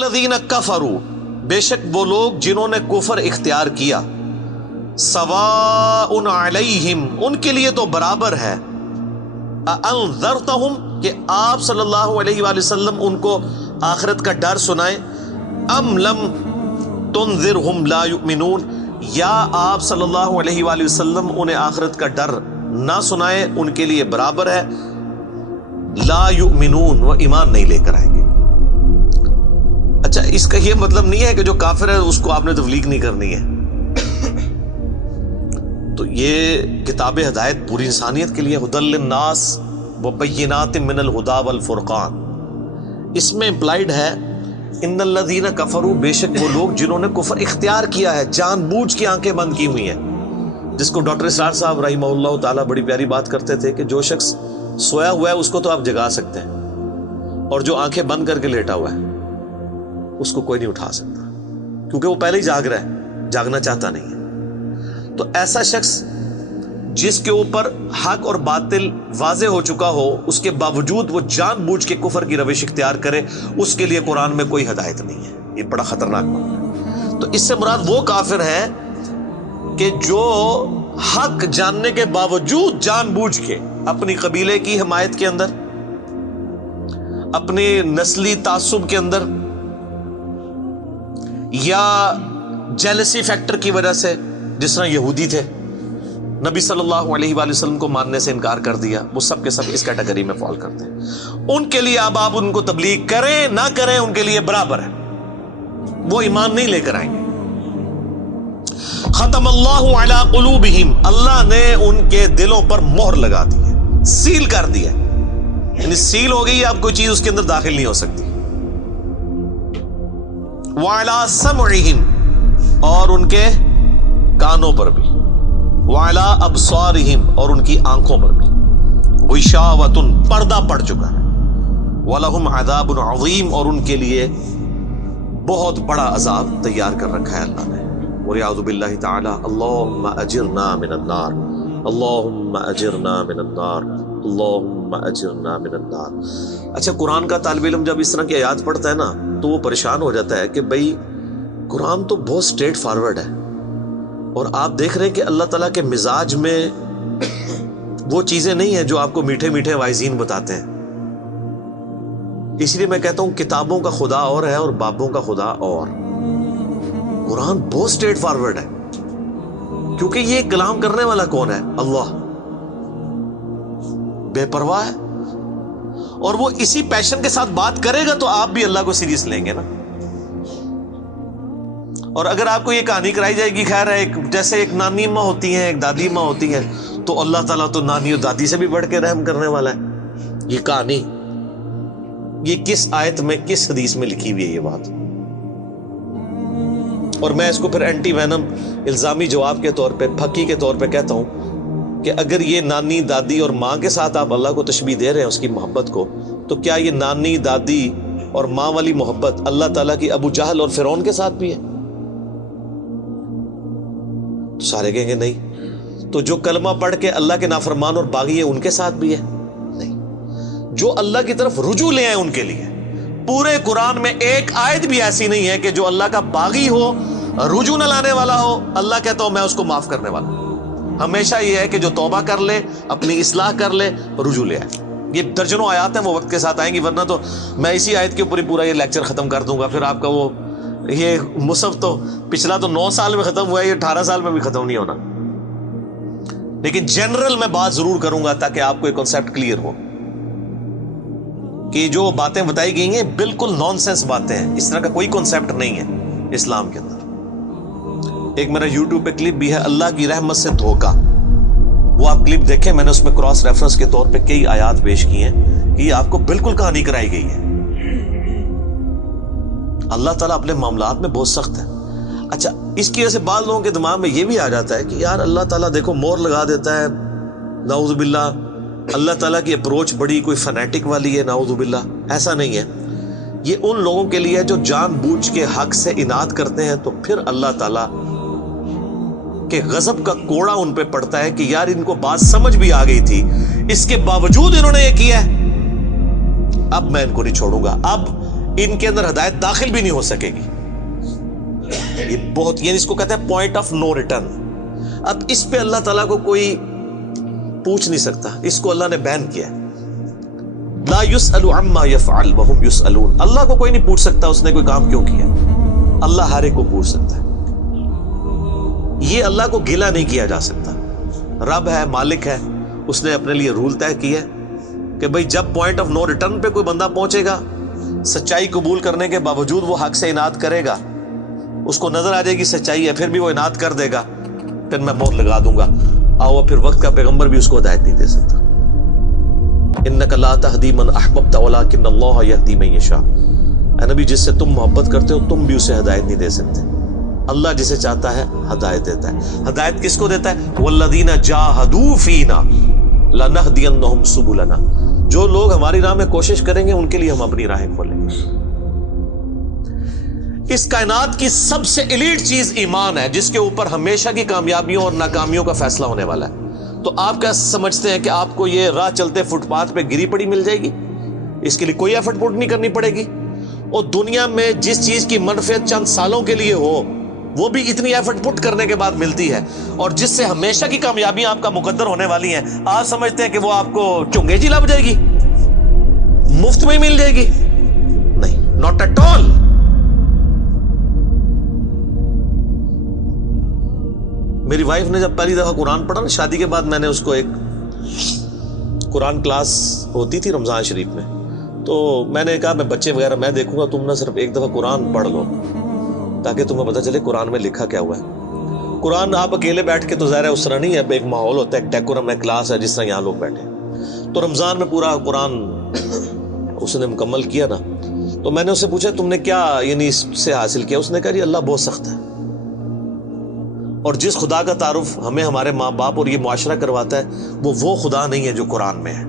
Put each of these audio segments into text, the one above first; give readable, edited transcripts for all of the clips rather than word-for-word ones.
الذین کفروا، بے شک وہ لوگ جنہوں نے کفر اختیار کیا، سواء علیہم، ان کے لیے تو برابر ہے، انذرتہم، کہ آپ صلی اللہ علیہ وآلہ وسلم ان کو آخرت کا ڈر سنائیں، ام لم تنذرہم لا یؤمنون، یا آپ صلی اللہ علیہ وآلہ وسلم انہیں آخرت کا ڈر نہ سنائیں، ان کے لیے برابر ہے، لا یؤمنون، وہ ایمان نہیں لے کر آئیں گے۔ اچھا، اس کا یہ مطلب نہیں ہے کہ جو کافر ہے اس کو آپ نے تبلیغ نہیں کرنی ہے۔ تو یہ کتاب ہدایت پوری انسانیت کے لیے، ھدی للناس وبینات من الہدی والفرقان، اس میں امپلائیڈ ہے ان الذین کفروا، بے شک وہ لوگ جنہوں نے کفر اختیار کیا ہے، جان بوجھ کے آنکھیں بند کی ہوئی ہیں، جس کو ڈاکٹر اسرار صاحب رحمہ اللہ تعالیٰ بڑی پیاری بات کرتے تھے کہ جو شخص سویا ہوا ہے اس کو تو آپ جگا سکتے ہیں، اور جو آنکھیں بند کر کے لیٹا ہوا ہے اس کو کوئی نہیں اٹھا سکتا، کیونکہ وہ پہلے ہی جاگ رہا ہے، جاگنا چاہتا نہیں ہے۔ تو ایسا شخص جس کے اوپر حق اور باطل واضح ہو چکا ہو، اس کے باوجود وہ جان بوجھ کے کفر کی روش اختیار کرے، اس کے لیے قرآن میں کوئی ہدایت نہیں ہے۔ یہ بڑا خطرناک معاملہ ہے۔ تو اس سے مراد وہ کافر ہے کہ جو حق جاننے کے باوجود جان بوجھ کے اپنی قبیلے کی حمایت کے اندر، اپنی نسلی تعصب کے اندر، یا جیلسی فیکٹر کی وجہ سے، جس طرح یہودی تھے، نبی صلی اللہ علیہ وآلہ وسلم کو ماننے سے انکار کر دیا، وہ سب کے سب اس کیٹیگری میں فال کرتے ہیں۔ ان کے لیے اب آپ ان کو تبلیغ کریں نہ کریں، ان کے لیے برابر ہے، وہ ایمان نہیں لے کر آئیں گے۔ ختم اللہ علی قلوبہم، اللہ نے ان کے دلوں پر مہر لگا دی ہے، سیل کر دیا، یعنی سیل ہو گئی، اب کوئی چیز اس کے اندر داخل نہیں ہو سکتی۔ وعلی سمعہم، اور ان کے کانوں پر بھی، وعلی ابصارہم، اور ان کی آنکھوں پر بھی، غشاوۃ، پردہ پڑ چکا ہے، ولہم عذاب عظیم، اور ان کے لیے بہت بڑا عذاب تیار کر رکھا ہے اللہ نے۔ وَلِعَوْذُ بِاللَّهِ تَعَالَى اللَّهُمَّ أَجِرْنَا مِنَ النَّارِ، اللَّهُمَّ أَجِرْنَا مِنَ النَّارِ، اللَّهُمَّ أَجِرْنَا مِنَ النَّارِ۔ اچھا، قرآن کا طالب علم جب اس طرح کی آیات پڑھتا ہے نا تو وہ پریشان ہو جاتا ہے کہ بھئی قرآن تو بہت سٹریٹ فارورڈ ہے، اور آپ دیکھ رہے ہیں کہ اللہ تعالیٰ کے مزاج میں وہ چیزیں نہیں ہیں جو آپ کو میٹھے میٹھے وائزین بتاتے ہیں۔ اس لیے میں کہتا ہوں کتابوں کا خدا اور ہے اور بابوں کا خدا اور۔ قرآن بہت سٹریٹ فارورڈ ہے، کیونکہ یہ کلام کرنے والا کون ہے؟ اللہ، بے پرواہ ہے، اور وہ اسی پیشن کے ساتھ بات کرے گا تو آپ بھی اللہ کو سیریس لیں گے نا۔ اور اگر آپ کو یہ کہانی کرائی جائے گی، خیر ہے، جیسے ایک نانی ماں ہوتی ہیں، ایک دادی ماں ہوتی ہیں، تو اللہ تعالیٰ تو نانی اور دادی سے بھی بڑھ کے رحم کرنے والا ہے۔ یہ کہانی، یہ کس آیت میں، کس حدیث میں لکھی ہوئی ہے یہ بات؟ اور میں اس کو پھر اینٹی وینم الزامی جواب کے طور پہ، پھکی کے طور پہ کہتا ہوں کہ اگر یہ نانی دادی اور ماں کے ساتھ آپ اللہ کو تشبیہ دے رہے ہیں اس کی محبت کو، تو کیا یہ نانی دادی اور ماں والی محبت اللہ تعالیٰ کی ابو جہل اور فرعون کے ساتھ بھی ہے؟ تو سارے کہیں گے نہیں۔ تو جو کلمہ پڑھ کے اللہ کے نافرمان اور باغی ہے ان کے ساتھ بھی ہے؟ نہیں۔ جو اللہ کی طرف رجوع لے آئے ان کے لیے۔ پورے قرآن میں ایک آیت بھی ایسی نہیں ہے کہ جو اللہ کا باغی ہو، رجوع نہ لانے والا ہو، اللہ کہتا ہوں میں اس کو معاف کرنے والا ہوں۔ ہمیشہ یہ ہے کہ جو توبہ کر لے، اپنی اصلاح کر لے، رجوع لے آئے۔ یہ درجنوں آیات ہیں، وہ وقت کے ساتھ آئیں گی، ورنہ تو میں اسی آیت کے اوپر ہی پورا یہ لیکچر ختم کر دوں گا، پھر آپ کا وہ یہ مصحف تو پچھلا تو 9 سال میں ختم ہوا ہے، یہ 18 سال میں بھی ختم نہیں ہونا۔ لیکن جنرل میں بات ضرور کروں گا تاکہ آپ کو ایک کنسیپٹ کلیئر ہو کہ جو باتیں بتائی گئی ہیں بالکل نان سینس باتیں ہیں، اس طرح کا کوئی کنسیپٹ نہیں ہے اسلام کے اندر۔ ایک میرا یوٹیوب پہ کلپ بھی ہے، اللہ کی رحمت سے دھوکا، وہ آپ کلپ دیکھیں، میں نے اس میں کراس ریفرنس کے طور پہ کئی آیات پیش کی ہیں کہ یہ آپ کو بالکل کہانی کرائی گئی ہے۔ اللہ تعالیٰ اپنے معاملات میں بہت سخت ہے۔ اچھا، اس کی وجہ سے بعض لوگوں کے دماغ میں یہ بھی آ جاتا ہے کہ یار اللہ تعالیٰ دیکھو مور لگا دیتا ہے، نعوذ باللہ اللہ تعالیٰ کی اپروچ بڑی کوئی فنیٹک والی ہے، نعوذ باللہ۔ ایسا نہیں ہے، یہ ان لوگوں کے لیے جو جان بوجھ کے حق سے اناد کرتے ہیں، تو پھر اللہ تعالیٰ کے غضب کا کوڑا ان پہ پڑتا ہے کہ یار ان کو بات سمجھ بھی آ گئی تھی، اس کے باوجود انہوں نے یہ کیا ہے، اب میں ان کو نہیں چھوڑوں گا، اب ان کے اندر ہدایت داخل بھی نہیں ہو سکے گی. یہ بہت، یعنی اس کو کہتے ہیں پوائنٹ آف نو ریٹرن. اب اس پہ اللہ تعالیٰ کو کوئی پوچھ نہیں سکتا، اس کو اللہ نے بین کیا ہے. لا يسأل عما يفعل وهم يسألون. اللہ کو کوئی نہیں پوچھ سکتا اس نے کوئی کام کیوں کیا. اللہ ہر ایک کو پوچھ سکتا ہے. یہ اللہ کو گلا نہیں کیا جا سکتا. رب ہے، مالک ہے، اس نے اپنے لیے رول طے کیا کہ بھئی جب پوائنٹ آف نو ریٹرن پہ کوئی بندہ پہنچے گا، سچائی قبول کرنے کے باوجود وہ حق سے اناد کرے گا، اس کو نظر آ جائے گی سچائی ہے، پھر بھی وہ اناد کر دے گا، پھر میں موت لگا دوں گا. آؤ پھر وقت کا پیغمبر بھی اس کو ہدایت نہیں دے سکتا. انک لا تہدی من احببت ولکن اللہ یہدی من یشاء. اے نبی، جس سے تم محبت کرتے ہو تم بھی اسے ہدایت نہیں دے سکتے. اللہ جسے چاہتا ہے ہدایت دیتا ہے. ہدایت کس کو دیتا ہے؟ والذین جاہدوا فینا لنہدینہم سبلنا. جو لوگ ہماری راہ میں کوشش کریں گے ان کے لیے ہم اپنی راہیں کھولیں گے. اس کائنات کی سب سے ایلیٹ چیز ایمان ہے، جس کے اوپر ہمیشہ کی کامیابیوں اور ناکامیوں کا فیصلہ ہونے والا ہے. تو آپ کیا سمجھتے ہیں کہ آپ کو یہ راہ چلتے فٹ پاتھ پہ گری پڑی مل جائے گی؟ اس کے لیے کوئی ایفرٹ پٹ نہیں کرنی پڑے گی. اور دنیا میں جس چیز کی منفعت چند سالوں کے لیے ہو وہ بھی اتنی ایفرٹ پٹ کرنے کے بعد ملتی ہے. اور جس سے ہمیشہ کی کامیابیاں آپ کا مقدر ہونے والی ہیں، آپ سمجھتے ہیں کہ وہ آپ کو چنگے جی لگ جائے گی، مفت میں ہی مل جائے گی؟ نہیں، ناٹ ایٹ آل. میری وائف نے جب پہلی دفعہ قرآن پڑھا نا شادی کے بعد، میں نے اس کو ایک قرآن کلاس ہوتی تھی رمضان شریف میں، تو میں نے کہا میں بچے وغیرہ میں دیکھوں گا، تم نہ صرف ایک دفعہ قرآن پڑھ لو تاکہ تمہیں پتہ چلے قرآن میں لکھا کیا ہوا ہے. قرآن آپ اکیلے بیٹھ کے تو ظاہر ہے اس طرح نہیں ہے، ایک ماحول ہوتا ہے، ایک ڈیکورم ہے، کلاس ہے جس طرح یہاں لوگ بیٹھے. تو رمضان میں پورا قرآن اس نے مکمل کیا نا، تو میں نے اس سے پوچھا تم نے کیا یعنی اس سے حاصل کیا؟ اس نے کہا جی اللہ بہت سخت ہے، اور جس خدا کا تعارف ہمیں ہمارے ماں باپ اور یہ معاشرہ کرواتا ہے وہ خدا نہیں ہے جو قرآن میں ہے.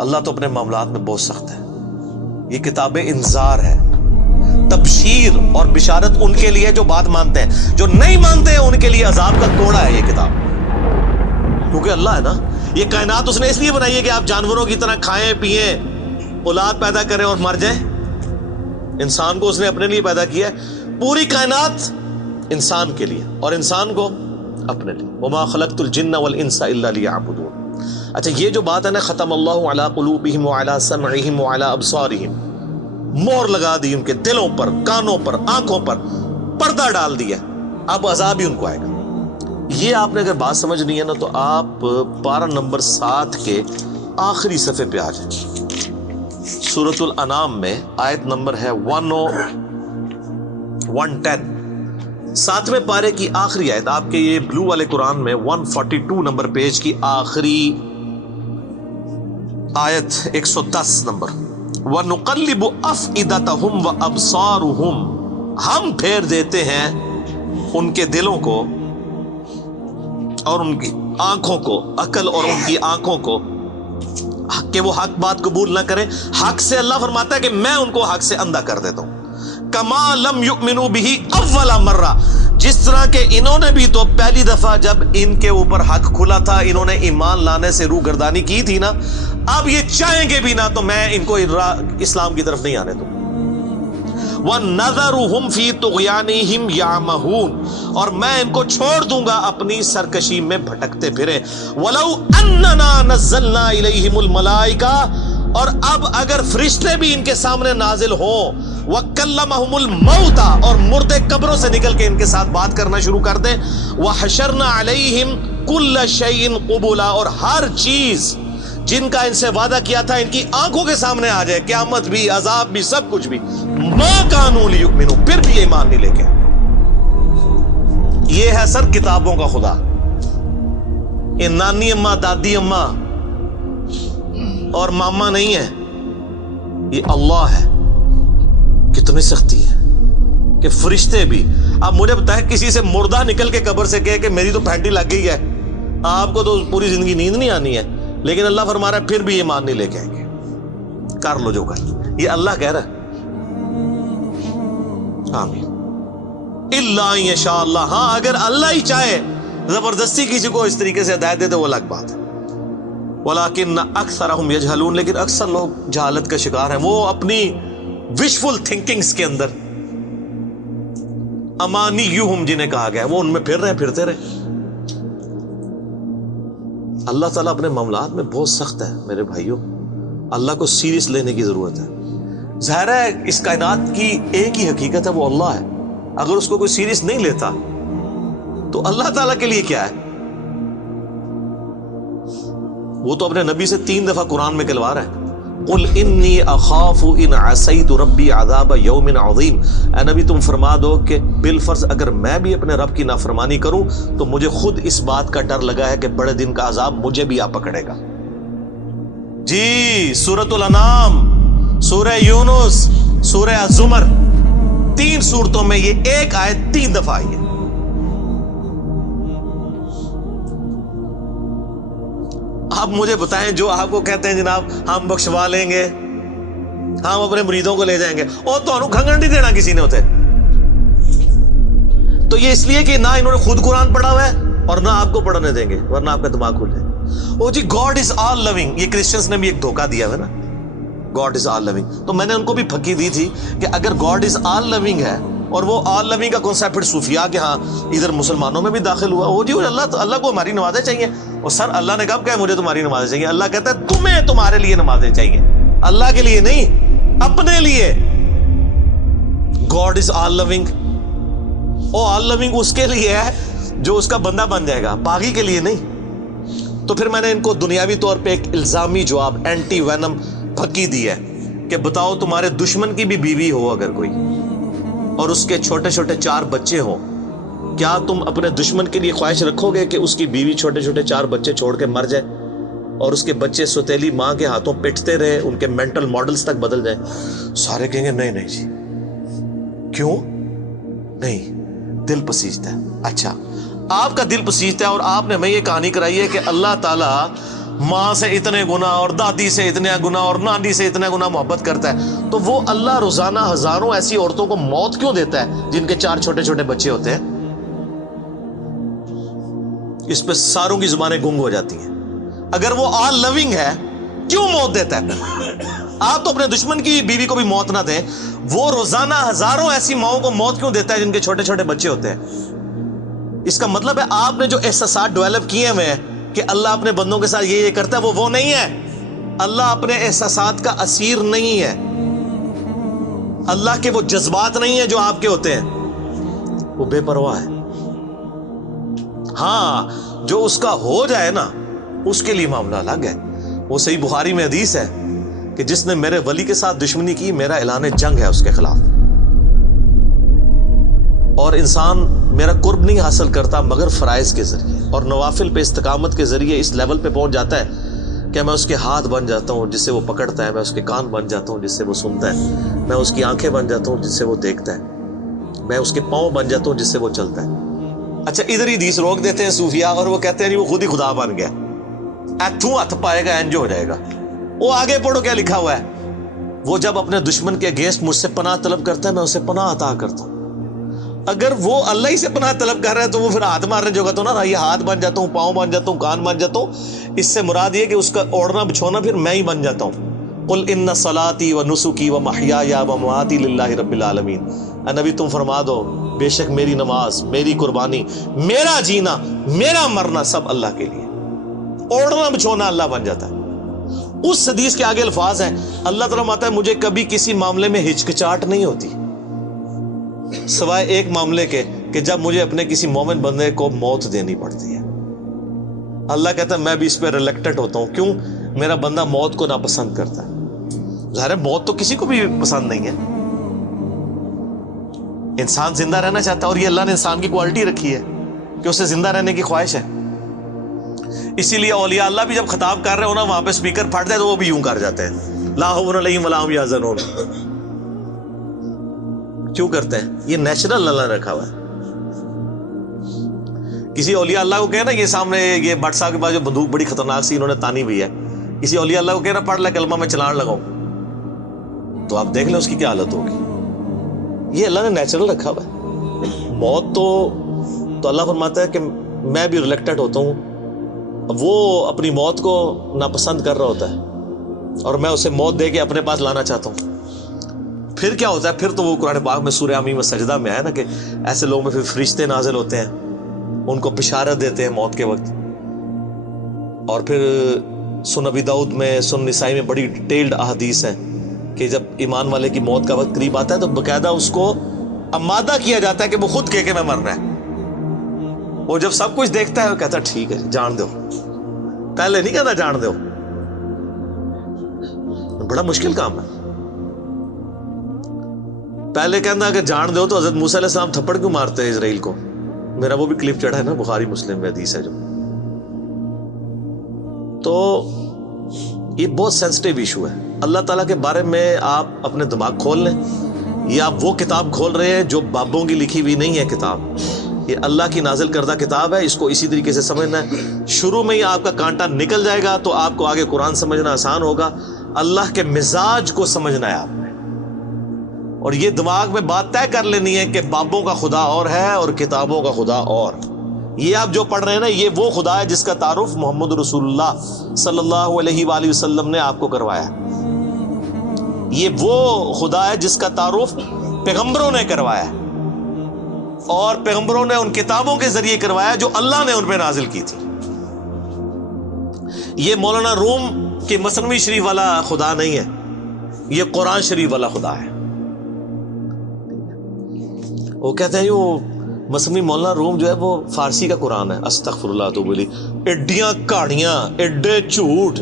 اللہ تو اپنے معاملات میں بہت سخت ہے. یہ کتاب انذار ہے، تبشیر اور بشارت ان کے لیے جو بات مانتے ہیں. جو نہیں مانتے ہیں ان کے لیے عذاب کا کوڑا ہے یہ کتاب. کیونکہ اللہ ہے نا، یہ کائنات اس نے اس لیے بنائی ہے کہ آپ جانوروں کی طرح کھائیں پیئیں، اولاد پیدا کریں اور مر جائیں. انسان کو اس نے اپنے لیے پیدا کیا ہے، پوری کائنات انسان کے لیے اور انسان کو اپنے لیے. وما خلقت الجن والانس الا لیعبدون. اچھا یہ جو بات ہے نا، ختم اللہ علی قلوبہم وعلی سمعہم وعلی ابصارہم، مور لگا دی ان کے دلوں پر، کانوں پر، آنکھوں پر، پردہ ڈال دیا، اب عذاب ہی ان کو آئے گا. یہ آپ نے اگر بات سمجھنی ہے نا تو آپ پارہ نمبر 7 کے آخری صفحے پہ آ جائیں. سورۃ الانعام میں آیت نمبر ہے 110، 7ویں پارے کی آخری آیت. آپ کے یہ بلو والے قرآن میں 142 نمبر پیج کی آخری آیت 110 نمبر. وَنُقَلِّبُ أَفْئِدَتَهُمْ وَأَبْصَارُهُمْ. ہم پھیر دیتے ہیں ان کے دلوں کو اور ان کی آنکھوں کو، عقل اور ان کی آنکھوں کو، کہ وہ حق بات قبول نہ کریں. حق سے اللہ فرماتا ہے کہ میں ان کو حق سے اندھا کر دیتا ہوں. کما لم یؤمنوا به اول مرہ، جس طرح کہ انہوں نے بھی تو پہلی دفعہ جب ان کے اوپر حق کھلا تھا انہوں نے ایمان لانے سے روح گردانی کی تھی نا، اب یہ چاہیں گے بھی نہ تو میں ان کو اسلام کی طرف نہیں آنے دوں. وَنَذَرُهُمْ فِي طُغْيَانِهِمْ يَعْمَهُونَ، اور میں ان کو چھوڑ دوں گا اپنی سرکشی میں بھٹکتے پھریں. وَلَوْ أَنَّنَا نَزَّلْنَا إِلَيْهِمُ الْمَلَائِكَةَ، اور اب اگر فرشتے بھی ان کے سامنے نازل ہوں، وَكَلَّمَهُمُ الْمَوْتَى، اور مردے قبروں سے نکل کے ان کے ساتھ بات کرنا شروع کر دیں. وَحَشَرْنَا عَلَيْهِمْ كُلَّ شَيْءٍ قُبُلًا، اور ہر چیز جن کا ان سے وعدہ کیا تھا ان کی آنکھوں کے سامنے آ جائے، قیامت بھی، عذاب بھی، سب کچھ بھی. مَا كَانُوا لِيُؤْمِنُوا، پھر بھی ایمان نہیں لے کے. یہ ہے سر کتابوں کا خدا. یہ نانی اماں، دادی اماں اور ماما نہیں ہے، یہ اللہ ہے. کتنی سختی ہے کہ فرشتے بھی. اب مجھے بتائیں کسی سے مردہ نکل کے قبر سے کہے کہ میری تو پھینٹی لگ گئی ہے، آپ کو تو پوری زندگی نیند نہیں آنی ہے، لیکن اللہ فرما رہا ہے پھر بھی ایمان نہیں لے کے آئیں گے. کر لو جو کر، یہ اللہ کہہ رہا ہے. آمین. الا ان یشاء اللہ، ہاں اگر اللہ ہی چاہے زبردستی کسی کو اس طریقے سے ہدایت دے تو وہ الگ بات ہے. ولیکن اکثرہم یجہلون، لیکن اکثر لوگ جہالت کا شکار ہیں. وہ اپنی وشفل تھنکنگز کے اندر، امانیہم جنہیں کہا گیا ہے، وہ ان میں پھر رہے ہیں، پھرتے رہے۔ اللہ تعالیٰ اپنے معاملات میں بہت سخت ہے میرے بھائیوں، اللہ کو سیریس لینے کی ضرورت ہے۔ ظاہر ہے اس کائنات کی ایک ہی حقیقت ہے، وہ اللہ ہے، اگر اس کو کوئی سیریس نہیں لیتا تو اللہ تعالیٰ کے لیے کیا ہے؟ وہ تو اپنے نبی سے 3 دفعہ قرآن میں کہلوا رہا ہے، قل انی اخاف ان عصیت ربی عذاب یوم عظیم، اے نبی تم فرما دو کہ بالفرض اگر میں بھی اپنے رب کی نافرمانی کروں تو مجھے خود اس بات کا ڈر لگا ہے کہ بڑے دن کا عذاب مجھے بھی آ پکڑے گا۔ جی سورۃ الانعام، سورہ یونس، سورہ الزمر، 3 سورتوں میں یہ ایک آیت 3 دفعہ آئی ہے۔ آپ مجھے بتائیں، جو آپ کو کہتے ہیں جناب ہم بخشوا لیں گے، ہم اپنے مریدوں کو لے جائیں گے، اور تو انہوں کھنگن نہیں دینا کسی نے ہوتے، تو یہ اس لیے کہ نہ انہوں نے خود قرآن پڑھا ہوا ہے اور نہ آپ کو پڑھنے دیں گے، ورنہ آپ کا دماغ کھل جائے۔ او جی گاڈ از آل لونگ، یہ کرسچنز نے بھی ایک دھوکہ دیا ہے نا، گاڈ از آل لونگ، تو میں نے ان کو بھی پھکی دی تھی کہ اگر گاڈ از آل لونگ ہے اور وہ آل لونگ کا کانسیپٹ پھر صوفیاء کے ہاں ادھر مسلمانوں میں بھی داخل ہوا، وہ جی اللہ کو ہماری نمازیں چاہیے، اور سر اللہ نے کب کہا مجھے تمہاری نمازیں چاہیے؟ اللہ کہتا ہے تمہیں تمہارے لیے نمازیں چاہیے، اللہ کے لیے نہیں، اپنے لیے۔ گاڈ از آل لونگ، او آل لونگ اس کے لیے ہے جو اس کا بندہ بن جائے گا، باغی کے لیے نہیں۔ تو پھر میں نے ان کو دنیاوی طور پہ ایک الزامی جواب، اینٹی وینم پھکی دی ہے کہ بتاؤ تمہارے دشمن کی بھی بیوی ہو اگر کوئی اور اس کے چھوٹے چھوٹے 4 بچے ہوں، کیا تم اپنے دشمن کے لیے خواہش رکھو گے کہ اس کی بیوی چھوٹے چھوٹے 4 بچے چھوڑ کے مر جائے اور اس کے بچے سوتیلی ماں کے ہاتھوں پٹتے رہے، ان کے مینٹل ماڈلز تک بدل جائیں؟ سارے کہیں گے نہیں نہیں جی، کیوں نہیں؟ دل پسیجتا ہے۔ اچھا آپ کا دل پسیجتا ہے اور آپ نے ہمیں یہ کہانی کرائی ہے کہ اللہ تعالیٰ ماں سے اتنے گنا اور دادی سے اتنے گنا اور نانی سے اتنے گنا محبت کرتا ہے، تو وہ اللہ روزانہ ہزاروں ایسی عورتوں کو موت کیوں دیتا ہے جن کے 4 چھوٹے چھوٹے بچے ہوتے ہیں؟ اس پہ ساروں کی زبانیں گنگ ہو جاتی ہیں۔ اگر وہ آل لونگ ہے کیوں موت دیتا ہے؟ آپ تو اپنے دشمن کی بیوی کو بھی موت نہ دیں، وہ روزانہ ہزاروں ایسی ماؤں کو موت کیوں دیتا ہے جن کے چھوٹے چھوٹے بچے ہوتے ہیں؟ اس کا مطلب ہے آپ نے جو احساسات ڈیولپ کیے ہوئے ہیں کہ اللہ اپنے بندوں کے ساتھ یہ کرتا ہے، وہ نہیں ہے۔ اللہ اپنے احساسات کا اسیر نہیں ہے، اللہ کے وہ جذبات نہیں ہیں جو آپ کے ہوتے ہیں، وہ بے پرواہ ہے۔ ہاں جو اس کا ہو جائے نا اس کے لیے معاملہ الگ ہے۔ وہ صحیح بخاری میں حدیث ہے کہ جس نے میرے ولی کے ساتھ دشمنی کی میرا اعلان جنگ ہے اس کے خلاف، اور انسان میرا قرب نہیں حاصل کرتا مگر فرائض کے ذریعے اور نوافل پہ استقامت کے ذریعے اس لیول پہ پہنچ جاتا ہے کہ میں اس کے ہاتھ بن جاتا ہوں جس سے وہ پکڑتا ہے، میں اس کے کان بن جاتا ہوں جس سے وہ سنتا ہے، میں اس کی آنکھیں بن جاتا ہوں جس سے وہ دیکھتا ہے، میں اس کے پاؤں بن جاتا ہوں جس سے وہ چلتا ہے۔ اچھا ادھر ہی حدیث روک دیتے ہیں صوفیاء اور وہ کہتے ہیں نہیں وہ خود ہی خدا بن گیا، ایتھوں ہاتھ پائے گا اینج ہو جائے گا۔ وہ آگے پڑھو کیا لکھا ہوا ہے، وہ جب اپنے دشمن کے اگینسٹ مجھ سے پناہ طلب کرتا ہے میں اسے پناہ عطا کرتا ہوں۔ اگر وہ اللہ ہی سے پناہ طلب کر رہا ہے تو وہ پھر ہاتھ مارنے جو تو نا یہ ہاتھ بن جاتا ہوں، پاؤں بن جاتا ہوں، کان بن جاتا ہوں، اس سے مراد یہ کہ اس کا اوڑھنا بچھونا پھر میں ہی بن جاتا ہوں۔ قل ان صلاتی و نسکی و محیای و مماتی للہ رب العالمین، اے نبی تم فرما دو بے شک میری نماز، میری قربانی، میرا جینا، میرا مرنا سب اللہ کے لیے۔ اوڑھنا بچھونا اللہ بن جاتا ہے۔ اس حدیث کے آگے الفاظ ہیں، اللہ تعالیٰ فرماتا ہے مجھے کبھی کسی معاملے میں ہچکچاہٹ نہیں ہوتی سوائے ایک معاملے کے کہ جب مجھے اپنے کسی مومن بندے کو موت دینی پڑتی ہے۔ اللہ کہتا ہے میں بھی اس پہ ریلیکٹڈ ہوتا ہوں، کیوں؟ میرا بندہ موت کو ناپسند کرتا ہے۔ ظاہر ہے موت تو کسی کو بھی پسند نہیں ہے، انسان زندہ رہنا چاہتا ہے، اور یہ اللہ نے انسان کی کوالٹی رکھی ہے کہ اسے زندہ رہنے کی خواہش ہے۔ اسی لیے اولیاء اللہ بھی جب خطاب کر رہے ہو نا وہاں پہ اسپیکر پھٹ جائے تو وہ بھی یوں کر جاتے ہیں، لا حول علیہم ولا هم یحزنون۔ کیوں کرتے ہیں؟ یہ نیچرل اللہ نے رکھا ہوا ہے۔ کسی اولیاء اللہ کو کہنا یہ سامنے یہ بٹ صاحب کے پاس جو بندوق بڑی خطرناک سی انہوں نے تانی ہوئی ہے، کسی اولیاء اللہ کو کہنا پڑھ لے کلمہ میں چلان لگاؤں، تو آپ دیکھ لیں اس کی کیا حالت ہوگی۔ یہ اللہ نے نیچرل رکھا ہوا ہے۔ موت تو اللہ فرماتا ہے کہ میں بھی ریلیکٹڈ ہوتا ہوں، وہ اپنی موت کو ناپسند کر رہا ہوتا ہے اور میں اسے موت دے کے اپنے پاس لانا چاہتا ہوں۔ پھر کیا ہوتا ہے؟ پھر تو وہ قرآن پاک میں سورہ حمیم سجدہ میں ہے نا کہ ایسے لوگوں میں پھر فرشتے نازل ہوتے ہیں، ان کو بشارت دیتے ہیں موت کے وقت. اور پھر سنن ابی داؤد میں، سنن نسائی میں بڑی ڈیٹیلڈ احادیث ہیں کہ جب ایمان والے کی موت کا وقت قریب آتا ہے تو باقاعدہ اس کو آمادہ کیا جاتا ہے کہ وہ خود کہ میں مرنا ہے. وہ جب سب کچھ دیکھتا ہے وہ کہتا ہے ٹھیک ہے جان دو. پہلے نہیں کہتا جان دو. بڑا مشکل کام ہے. پہلے کہنا کہ جان دو تو حضرت موسیٰ علیہ السلام تھپڑ کیوں مارتے ہیں اسرائیل کو؟ میرا وہ بھی کلپ چڑھا ہے نا، بخاری مسلم میں حدیث ہے جو. تو یہ بہت سینسٹیو ایشو ہے. اللہ تعالیٰ کے بارے میں آپ اپنے دماغ کھول لیں. یہ آپ وہ کتاب کھول رہے ہیں جو بابوں کی لکھی ہوئی نہیں ہے کتاب، یہ اللہ کی نازل کردہ کتاب ہے. اس کو اسی طریقے سے سمجھنا ہے. شروع میں ہی آپ کا کانٹا نکل جائے گا تو آپ کو آگے قرآن سمجھنا آسان ہوگا. اللہ کے مزاج کو سمجھنا ہے آپ نے، اور یہ دماغ میں بات طے کر لینی ہے کہ بابوں کا خدا اور ہے اور کتابوں کا خدا اور. یہ آپ جو پڑھ رہے ہیں نا، یہ وہ خدا ہے جس کا تعارف محمد رسول اللہ صلی اللہ علیہ وآلہ وسلم نے آپ کو کروایا. یہ وہ خدا ہے جس کا تعارف پیغمبروں نے کروایا، اور پیغمبروں نے ان کتابوں کے ذریعے کروایا جو اللہ نے ان پہ نازل کی تھی. یہ مولانا روم کی مثنوی شریف والا خدا نہیں ہے، یہ قرآن شریف والا خدا ہے. وہ کہتے ہیں وہ مثنوی مولانا روم جو ہے وہ فارسی کا قرآن ہے. استغفر اللہ تو بولی ایڈیاں کہانیاں، ایڈے جھوٹ،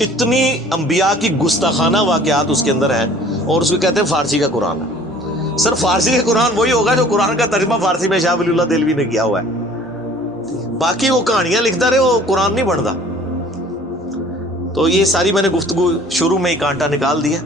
اتنی انبیاء کی گستاخانہ واقعات اس کے اندر ہیں، اور اس کو کہتے ہیں فارسی کا قرآن ہے. سر فارسی کا قرآن وہی ہوگا جو قرآن کا ترجمہ فارسی میں شاہ ولی اللہ دہلوی نے کیا ہوا ہے. باقی وہ کہانیاں لکھتا رہے، وہ قرآن نہیں بنتا. تو یہ ساری میں نے گفتگو شروع میں ہی کانٹا نکال دیا.